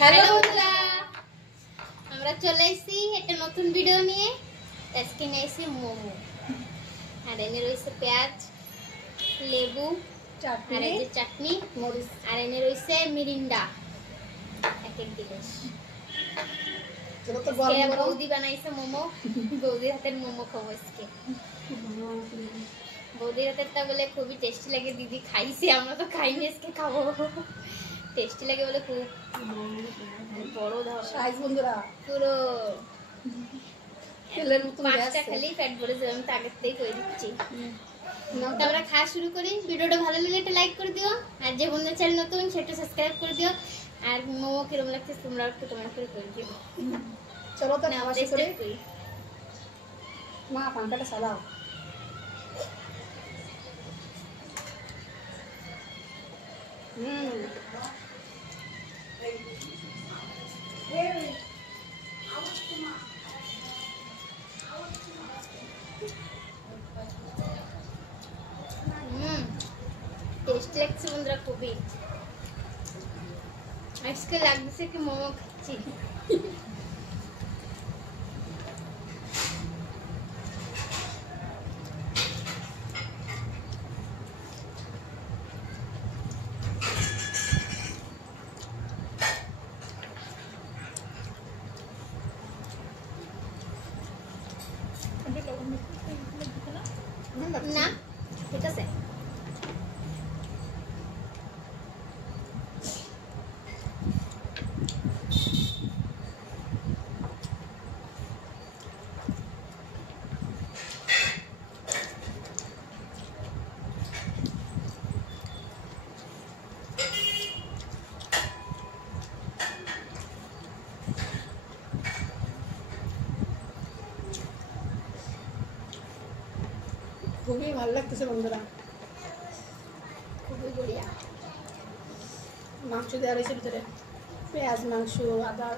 Hello বন্ধুরা, আমরা চলে এসেছি একটা নতুন ভিডিও নিয়ে। আজকে নিয়ে এসেছি মোমো, আর এনে রয়েছে পেঁয়াজ, লেবু, আর এই যে চাটনি, মরিচ, আর এনে রয়েছে মিরিন্ডা এক এক দিবস। বৌদি বানাইছে মোমো, বৌদির হাতের মোমো খাবো আজকে। বৌদির হাতেরটা বলে খুবই টেস্টি লাগে, দিদি খাইছে, আমরা তো খাইনি, আজকে খাবো। টেস্টি লাগে বলে খুব বড় ধর সাইজ বন্ধুরা, পুরো তেলের মতো পাঁচটা খালি পেট ভরে যাবে, আমি তো আগের থেকেই করে দিচ্ছি। তো আমরা খাওয়া শুরু করি। ভিডিওটা ভালো লাগলে একটা লাইক করে দিও, আর যে বন্ধু চ্যানেল নতুন সেটা সাবস্ক্রাইব করে দিও, আর মোমো কিরকম লাগছে তোমরা একটু কমেন্ট করে দিও। চলো তো খাওয়া শুরু করি। মা পানকাটা সালাও। টেস্টি লাগছে বন্ধুরা খুবই। আজকে লাগছে কি মোমো খাচ্ছি। না ঠিক আছে, খুবই ভালো লাগতেছে বন্ধুরা, খুবই বড়িয়া। মাংস দেওয়া রয়েছে ভিতরে, পেঁয়াজ, মাংস, আদা।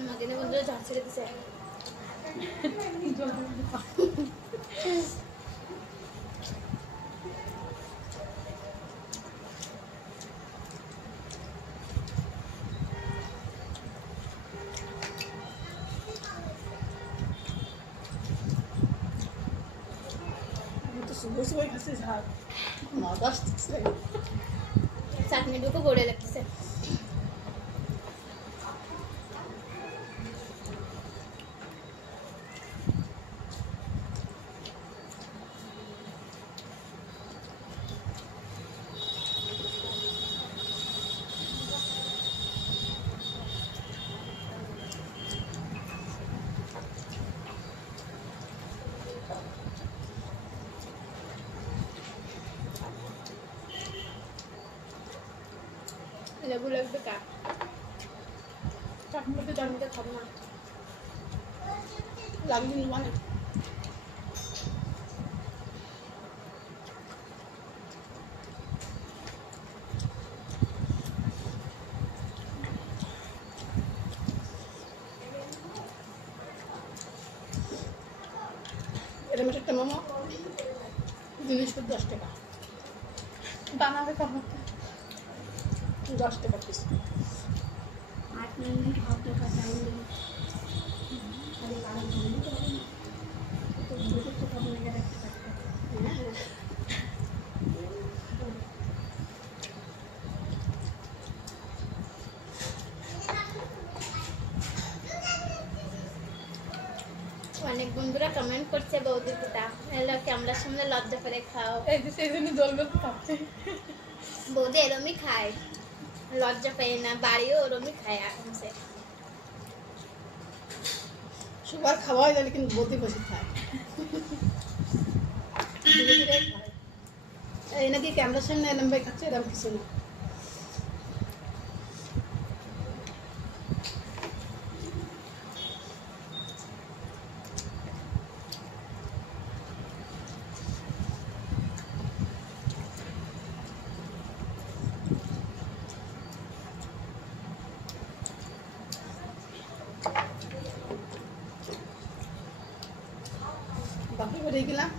আমাকে বন্ধুরা ঝাল ছেড়ে দিছে। চাটনি দুটো গড়ে লাগতেছে। লেবু লাগবে কাট, চাটনিতে চাটনিতে খাবো না, লাগবে মানে এরকম একটা মোমো জিনিস 10 টাকা বানাবে, খাবো 10 টাকা পিস। 8 মিনিট হবে কথা বলি, খালি বানানো বন্ধ করবে না তো দুটো তো কম লেগে রাখতে পারবে। অনেক বন্ধুরা কমেন্ট করছে বৌদি পুতা এলো ক্যামেরার সামনে লজ্জা করে খাও, এই যে সেই জন্য দলবে খাচ্ছে। বৌদি এরমই খায়, লজ্জা পায় না, বাড়িও ওরমই খায়। আরামসে সবার খাওয়া হয় জানি, কিন্তু বৌদি বসে খায়, ধীরে ধীরে খায়। এই নাকি ক্যামেরার সামনে এরম ভাই খাচ্ছে, এরম কিছু না। বাকি করে গেলাম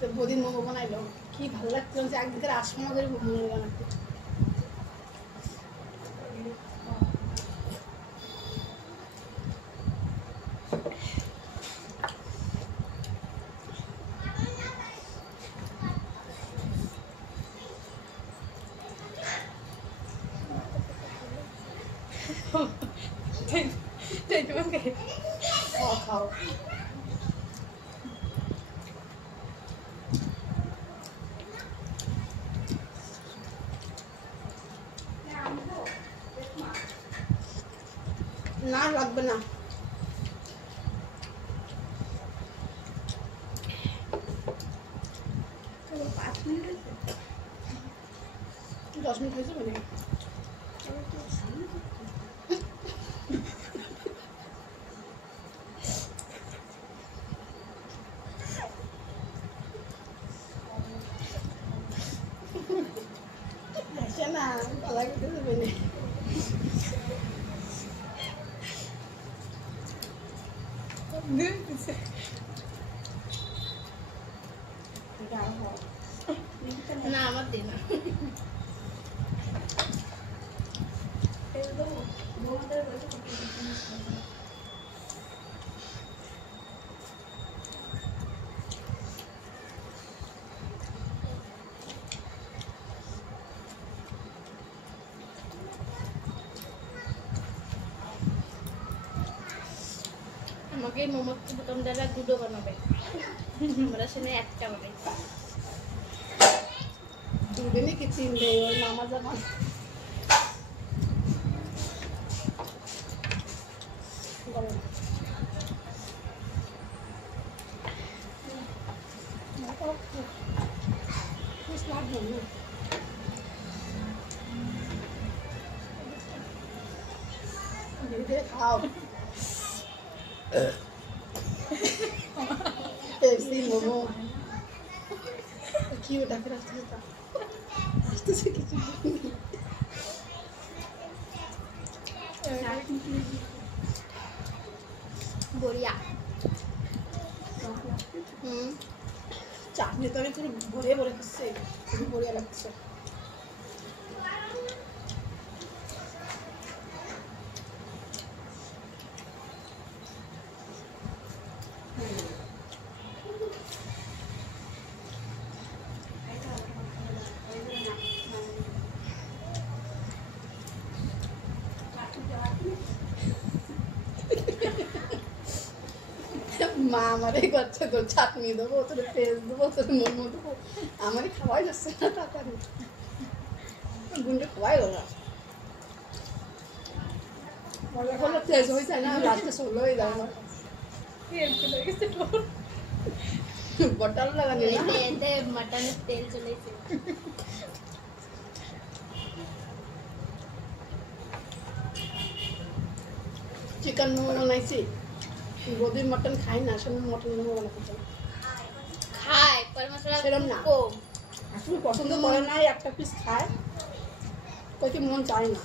তো বদিন মোমো বানাইলো, কি ভালো লাগতো যে একদিকে আসমানা করে মনে বানাতো। খাও খাও না লাগবে না। 10 মিনিট হয়েছে মানে না গলা কেটে দেবে না। না আমার দিন না। আমাকে মোমোর দোকানদাররা দুটো বানাবে, আমরা শুনে একটা বানাই। দুদিনই কি 3 দেয় ওই মামা জামা। খাও পেপসি মোমো কি ওটা ফের আসতেছে কিছু বড়িয়া। চাটনি তো আমি পুরো ভরে ভরে খাচ্ছি, খুবই বড়িয়া লাগছে। মা আমারই করছে, তোর চাটনি দেবো, তোর পেঁয়াজ দেবো, তোর মোমো দেবো, আমারই খাওয়াই যাচ্ছে না তাড়াতাড়ি গুন্ডে খাওয়াই ওরা হলো তেজ হয়েছে না লাস্টে ষোলোই দেবো বটাল লাগানি না এতে মটনের তেল চলেছে। চিকেন মোমো বানাইছি, বদির মটন খাই না, আসলে মটন মোমো বানাতে চাই। খায় পর মশলা সেরম না। কম, আসলে পছন্দ করে না, একটা পিস খায়, কইতে মন চায় না।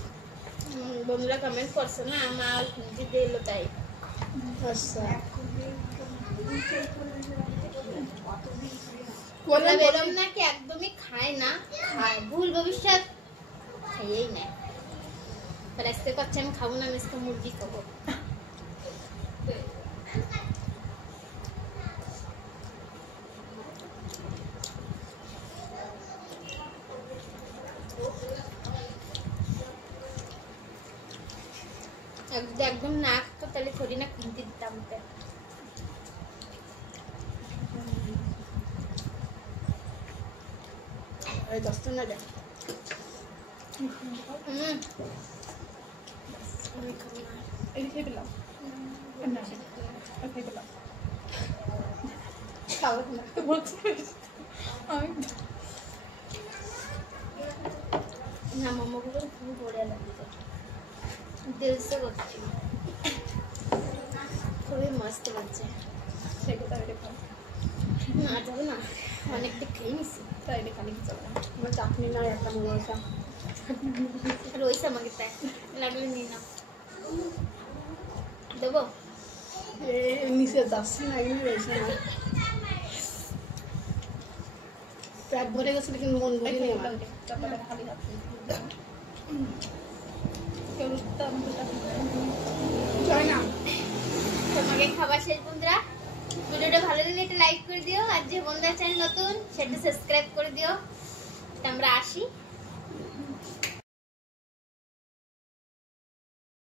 বন্ধুরা কমেন্ট করছে না আমার দিতে এলো তাই। আচ্ছা বললাম এরম নাকি একদমই খায় না, খায় ভুল ভবিষ্যৎ খাইয়েই নেয়। पर ऐसे को अच्छा मैं खाऊं ना, मैं इसका मुर्गी खाऊं। एकदम नाक तो तले थोड़ी ना किंती दिता मुझे। अरे दोस्तों ना जा। Okay, below. I'm not sure. Okay, below. खाओ ना। What's first? ना मम्मा को तो खूब बढ़िया लगी तो दिल से करती हूँ, खूब मस्त बच्चे। Take it out of the ना जाओ ना, अनेक दिखे नहीं सी। Try the cunning zone. मैं चाटनी ना या काम हुआ था। रोई समझता है, लगले नहीं ना। देखो ये नीचे 10 ना इन्हें वैसे ना পেট ভরে গেছে কিন্তু মন ভরে নেই আমার। চটপটা খালি হাত কেউ রুস্তা জয় না তোমাকে খাবার শেষ বন্ধুরা, ভিডিওটা ভালো লাগলে একটা লাইক করে দিও, আর যে বন্ধুরা চ্যানেল নতুন সেটা সাবস্ক্রাইব করে দিও। তা আমরা আসি।